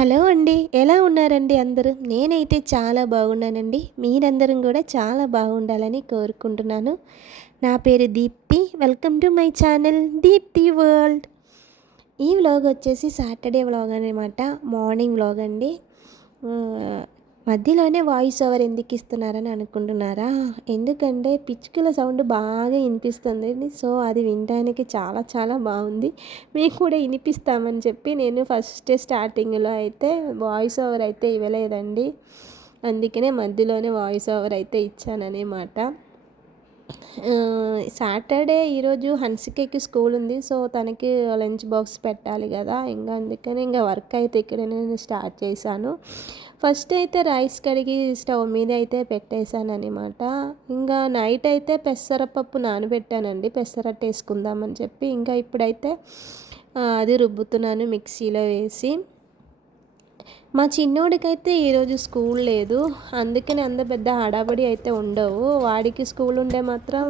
Hello అండి. ఎలా ఉన్నారండి అందరూ? నేనైతే చాలా బాగున్నానండి. మీరందరం కూడా చాలా బాగుండాలని కోరుకుంటున్నాను. నా పేరు Deepthi. Welcome to my channel Deepthi world. ఈ వ్లాగ్ వచ్చేసి సాటర్డే వ్లాగ్ అనమాట. మార్నింగ్ వ్లాగ్ అండి. మధ్యలోనే వాయిస్ ఓవర్ ఎందుకు ఇస్తున్నారని అనుకుంటున్నారా? ఎందుకంటే పిచ్చుకల సౌండ్ బాగా వినిపిస్తుంది. సో అది వినడానికి చాలా చాలా బాగుంది. మీకు కూడా వినిపిస్తామని చెప్పి నేను ఫస్ట్ స్టార్టింగ్లో అయితే వాయిస్ ఓవర్ అయితే ఇవ్వలేదండి. అందుకనే మధ్యలోనే వాయిస్ ఓవర్ అయితే ఇచ్చానన్నమాట. సాటర్డే ఈరోజు హన్సికకి స్కూల్ ఉంది. సో తనకి లంచ్ బాక్స్ పెట్టాలి కదా, ఇంకా అందుకని ఇంకా వర్క్ అయితే ఇక్కడ నేను స్టార్ట్ చేశాను. ఫస్ట్ అయితే రైస్ కడిగి స్టవ్ మీద అయితే పెట్టేశాను అనమాట. ఇంకా నైట్ అయితే పెసరపప్పు నానబెట్టానండి, పెసరట్టు వేసుకుందామని చెప్పి. ఇంకా ఇప్పుడైతే అది రుబ్బుతున్నాను మిక్సీలో వేసి. మా చిన్నోడికైతే ఈరోజు స్కూల్ లేదు, అందుకని అంత పెద్ద హడాబడి అయితే ఉండవు. వాడికి స్కూల్ ఉండే మాత్రం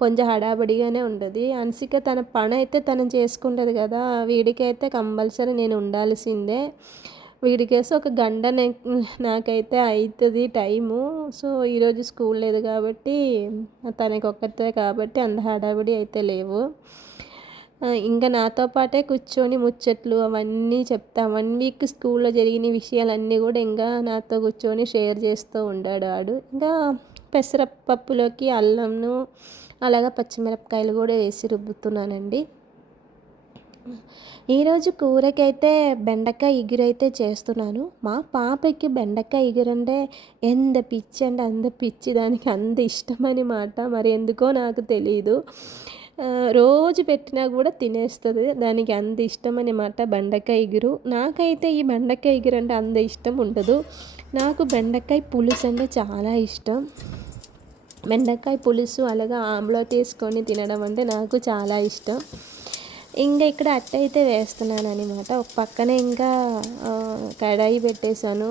కొంచెం హడాబడిగానే ఉంటుంది. అన్సిక తన పని అయితే తను చేసుకుంటుంది కదా, వీడికైతే కంపల్సరీ నేను ఉండాల్సిందే. వీడికేసి ఒక గంట నాకైతే అవుతుంది టైము. సో ఈరోజు స్కూల్ లేదు కాబట్టి తనకి ఒక్కటే కాబట్టి అంత హడాబడి అయితే లేవు. ఇంకా నాతో పాటే కూర్చొని ముచ్చట్లు అవన్నీ చెప్తా. 1 వీక్ స్కూల్లో జరిగిన విషయాలన్నీ కూడా ఇంకా నాతో కూర్చొని షేర్ చేస్తూ ఉండాడు వాడు. ఇంకా పెసరపప్పులోకి అల్లంను అలాగా పచ్చిమిరపకాయలు కూడా వేసి రుబ్బుతున్నానండి. ఈరోజు కూరకైతే బెండకాయ ఇగురైతే చేస్తున్నాను. మా పాపకి బెండకాయ ఇగురంటే ఎంత పిచ్చి అంటే అంత పిచ్చి, దానికి అంత ఇష్టమని మాట. మరి ఎందుకో నాకు తెలీదు. రోజు పెట్టినా కూడా తినేస్తుంది, దానికి అంత ఇష్టం అనమాట బెండకాయ ఇగురు. నాకైతే ఈ బెండకాయ ఇగురు అంటే అంత ఇష్టం ఉండదు. నాకు బెండకాయ పులుసు అంటే చాలా ఇష్టం. బెండకాయ పులుసు అలాగా ఆమ్లెట్ వేసుకొని తినడం అంటే నాకు చాలా ఇష్టం. ఇంకా ఇక్కడ అట్ట అయితే వేస్తున్నాను అనమాట. ఒక పక్కన ఇంకా కడాయి పెట్టేశాను,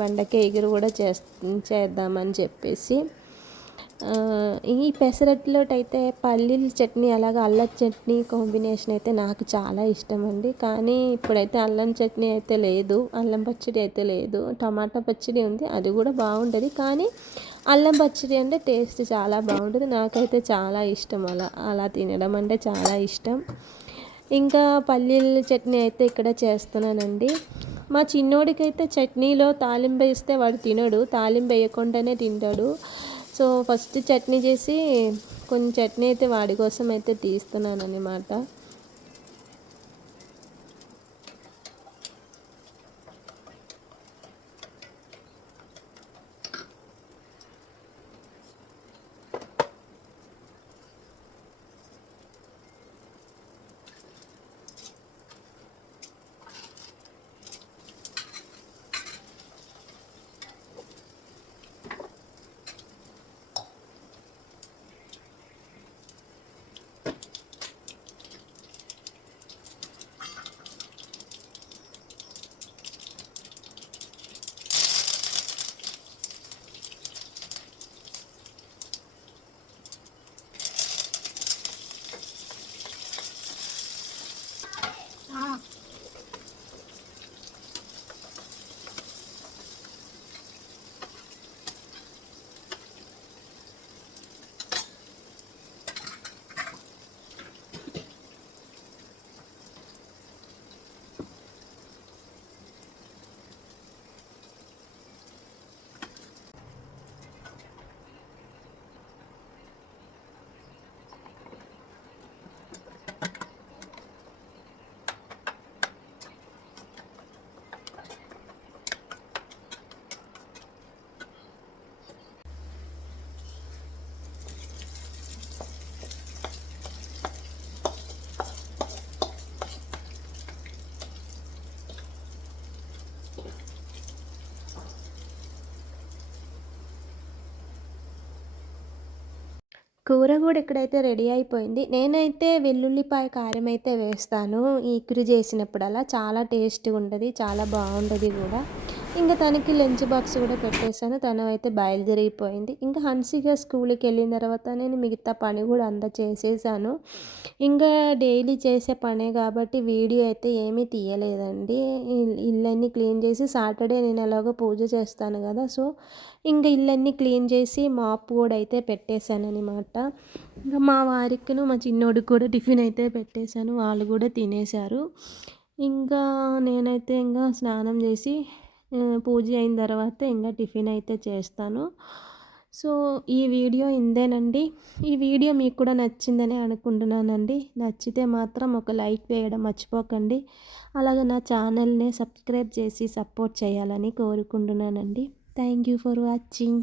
బెండకాయ ఎగురు కూడా చేద్దామని చెప్పేసి. ఈ పెసరట్లోటైతే పల్లీల చట్నీ అలాగే అల్లం చట్నీ కాంబినేషన్ అయితే నాకు చాలా ఇష్టం అండి. కానీ ఇప్పుడైతే అల్లం చట్నీ అయితే లేదు, అల్లం పచ్చడి అయితే లేదు. టమాటా పచ్చడి ఉంది, అది కూడా బాగుంటుంది. కానీ అల్లం పచ్చడి అంటే టేస్ట్ చాలా బాగుంటుంది. నాకైతే చాలా ఇష్టం, అలా తినడం అంటే చాలా ఇష్టం. ఇంకా పల్లీల చట్నీ అయితే ఇక్కడ చేస్తున్నానండి. మా చిన్నోడికైతే చట్నీలో తాలింపు వేస్తే వాడు తినడు, తాలింపు వేయకుండానే తింటాడు. సో ఫస్ట్ చట్నీ చేసి కొంచెం చట్నీ అయితే వాడి కోసం అయితే తీస్తున్నాను అన్నమాట. కూర కూడా ఇక్కడైతే రెడీ అయిపోయింది. నేనైతే వెల్లుల్లిపాయ కారం అయితే వేస్తాను ఈ ఇగురు చేసినప్పుడల్లా. చాలా టేస్ట్గా ఉంటుంది, చాలా బాగుంటుంది కూడా. ఇంకా తనకి లంచ్ బాక్స్ కూడా పెట్టేశాను. తను అయితే బయలుదేరిపోయింది. ఇంకా హన్సిక స్కూల్‌కి వెళ్ళిన తర్వాత నేను మిగతా పని కూడా అంతా చేసేసాను. ఇంకా డైలీ చేసే పనే కాబట్టి వీడియో అయితే ఏమీ తీయలేదండి. ఇల్లన్నీ క్లీన్ చేసి సాటర్డే నేను ఎలాగో పూజ చేస్తాను కదా! సో, ఇంక ఇల్లన్నీ క్లీన్ చేసి మాప్ కూడా అయితే పెట్టేశాననమాట. ఇంకా మా వారికిను మా చిన్నోడికి కూడా టిఫిన్ అయితే పెట్టేశాను. వాళ్ళు కూడా తినేశారు. ఇంకా నేనైతే ఇంగా స్నానం చేసి పూజ అయిన తర్వాత ఇంగా టిఫిన్ అయితే చేస్తాను. సో, ఈ వీడియో ఇంతేనండి. ఈ వీడియో మీకు కూడా నచ్చిందని అనుకుంటున్నానండి. నచ్చితే మాత్రం ఒక లైక్ వేయడం మర్చిపోకండి. అలాగే నా ఛానల్‌ని సబ్స్క్రైబ్ చేసి సపోర్ట్ చేయాలని కోరుకుంటున్నానండి. Thank you for watching.